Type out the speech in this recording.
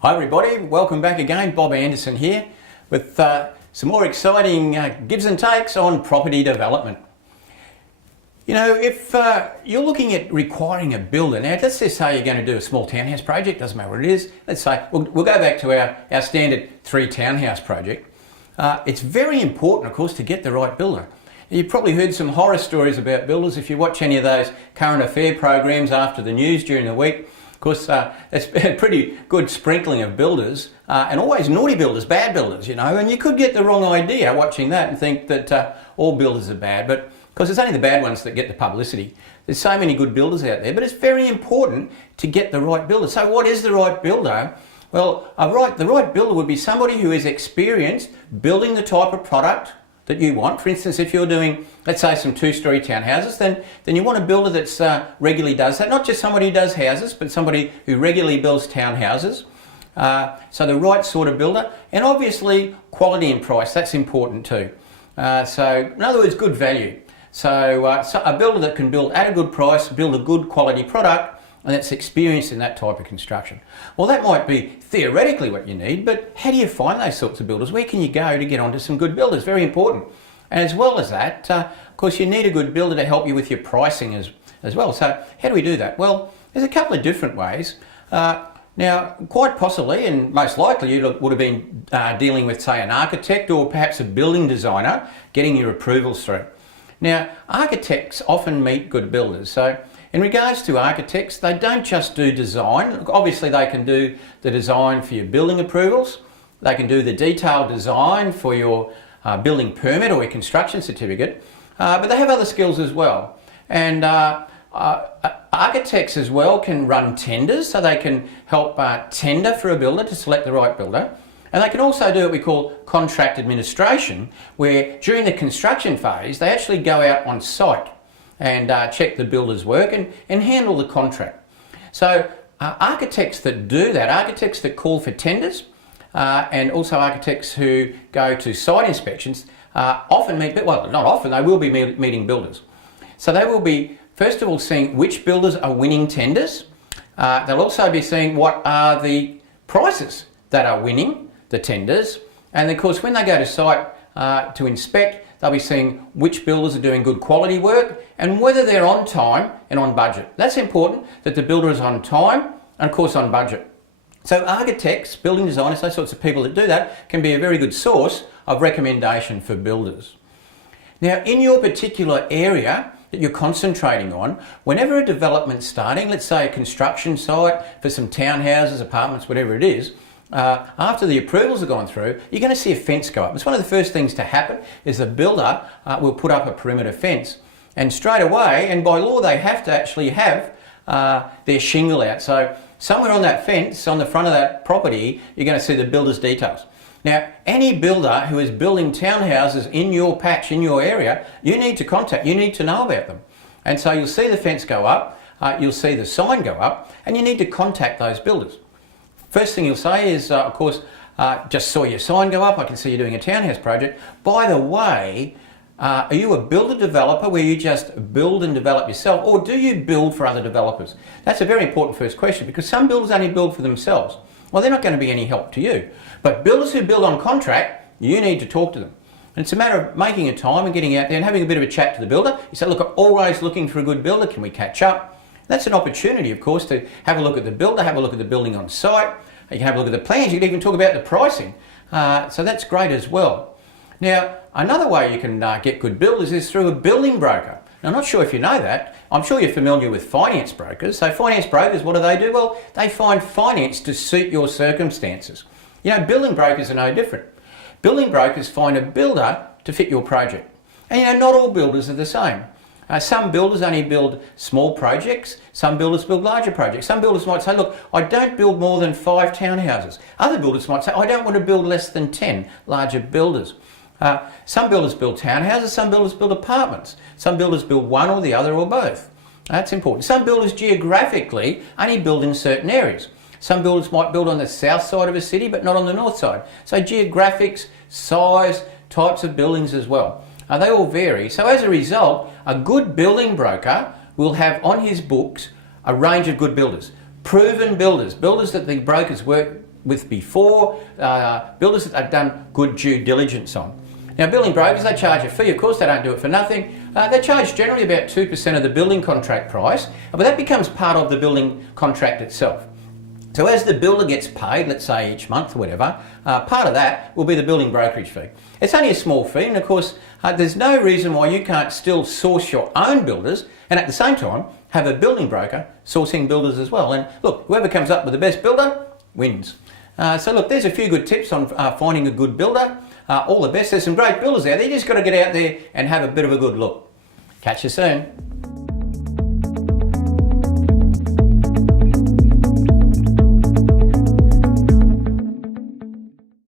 Hi everybody, welcome back again. Bob Andersen here with some more exciting gives and takes on property development. You know, if you're looking at requiring a builder, now let's just say you're going to do a small townhouse project, doesn't matter what it is. Let's say, we'll go back to our standard 3 townhouse project. It's very important, of course, to get the right builder. You've probably heard some horror stories about builders if you watch any of those current affair programs after the news during the week. Of course, it's a pretty good sprinkling of builders, and always naughty builders, bad builders, you know, and you could get the wrong idea watching that and think that all builders are bad, but because it's only the bad ones that get the publicity. There's so many good builders out there, but it's very important to get the right builder. So what is the right builder? Well, the right builder would be somebody who is experienced building the type of product that you want. For instance, if you're doing, let's say, some 2-story townhouses, then you want a builder that's regularly does that. Not just somebody who does houses, but somebody who regularly builds townhouses. So the right sort of builder, and obviously quality and price, that's important too. So in other words, good value. So a builder that can build at a good price, build a good quality product, and that's experienced in that type of construction. Well, that might be theoretically what you need, but how do you find those sorts of builders? Where can you go to get onto some good builders? Very important. And as well as that, of course, you need a good builder to help you with your pricing as well. So how do we do that? Well, there's a couple of different ways. Now, quite possibly, and most likely, you would have been dealing with, say, an architect or perhaps a building designer, getting your approvals through. Now, architects often meet good builders. So in regards to architects, they don't just do design. Obviously, they can do the design for your building approvals. They can do the detailed design for your building permit or your construction certificate. But they have other skills as well. And architects as well can run tenders, so they can help tender for a builder to select the right builder. And they can also do what we call contract administration, where during the construction phase, they actually go out on site and check the builder's work and handle the contract. So architects that do that, architects that call for tenders, and also architects who go to site inspections, often meet, well, not often, they will be meeting builders. So they will be, first of all, seeing which builders are winning tenders. They'll also be seeing what are the prices that are winning the tenders. And of course, when they go to site to inspect, they'll be seeing which builders are doing good quality work and whether they're on time and on budget. That's important, that the builder is on time and of course on budget. So architects, building designers, those sorts of people that do that can be a very good source of recommendation for builders. Now, in your particular area that you're concentrating on, whenever a development's starting, let's say a construction site for some townhouses, apartments, whatever it is, after the approvals have gone through, you're going to see a fence go up. It's one of the first things to happen is the builder will put up a perimeter fence. And straight away, and by law, they have to actually have their shingle out. So somewhere on that fence, on the front of that property, you're going to see the builder's details. Now, any builder who is building townhouses in your patch, in your area, you need to contact, you need to know about them. And so you'll see the fence go up, you'll see the sign go up, and you need to contact those builders. First thing you'll say is, of course, just saw your sign go up, I can see you're doing a townhouse project. By the way, are you a builder developer where you just build and develop yourself, or do you build for other developers? That's a very important first question, because some builders only build for themselves. Well, they're not going to be any help to you. But builders who build on contract, you need to talk to them. And it's a matter of making a time and getting out there and having a bit of a chat to the builder. You say, look, I'm always looking for a good builder, can we catch up? That's an opportunity, of course, to have a look at the builder, have a look at the building on site. You can have a look at the plans, you can even talk about the pricing. So that's great as well. Now, another way you can get good builders is through a building broker. Now, I'm not sure if you know that. I'm sure you're familiar with finance brokers. So finance brokers, what do? Well, they find finance to suit your circumstances. You know, building brokers are no different. Building brokers find a builder to fit your project. And you know, not all builders are the same. Some builders only build small projects, some builders build larger projects. Some builders might say, look, I don't build more than 5 townhouses. Other builders might say, I don't want to build less than 10 larger builders. Some builders build townhouses, some builders build apartments. Some builders build one or the other or both. That's important. Some builders geographically only build in certain areas. Some builders might build on the south side of a city but not on the north side. So geographics, size, types of buildings as well. They all vary. So as a result, a good building broker will have on his books a range of good builders. Proven builders, builders that the brokers work with before, builders that they've done good due diligence on. Now, building brokers, they charge a fee. Of course, they don't do it for nothing. They charge generally about 2% of the building contract price, but that becomes part of the building contract itself. So as the builder gets paid, let's say each month or whatever, part of that will be the building brokerage fee. It's only a small fee, and of course, there's no reason why you can't still source your own builders and at the same time have a building broker sourcing builders as well. And look, whoever comes up with the best builder wins. So look, there's a few good tips on finding a good builder. All the best. There's some great builders out there. You just got to get out there and have a bit of a good look. Catch you soon.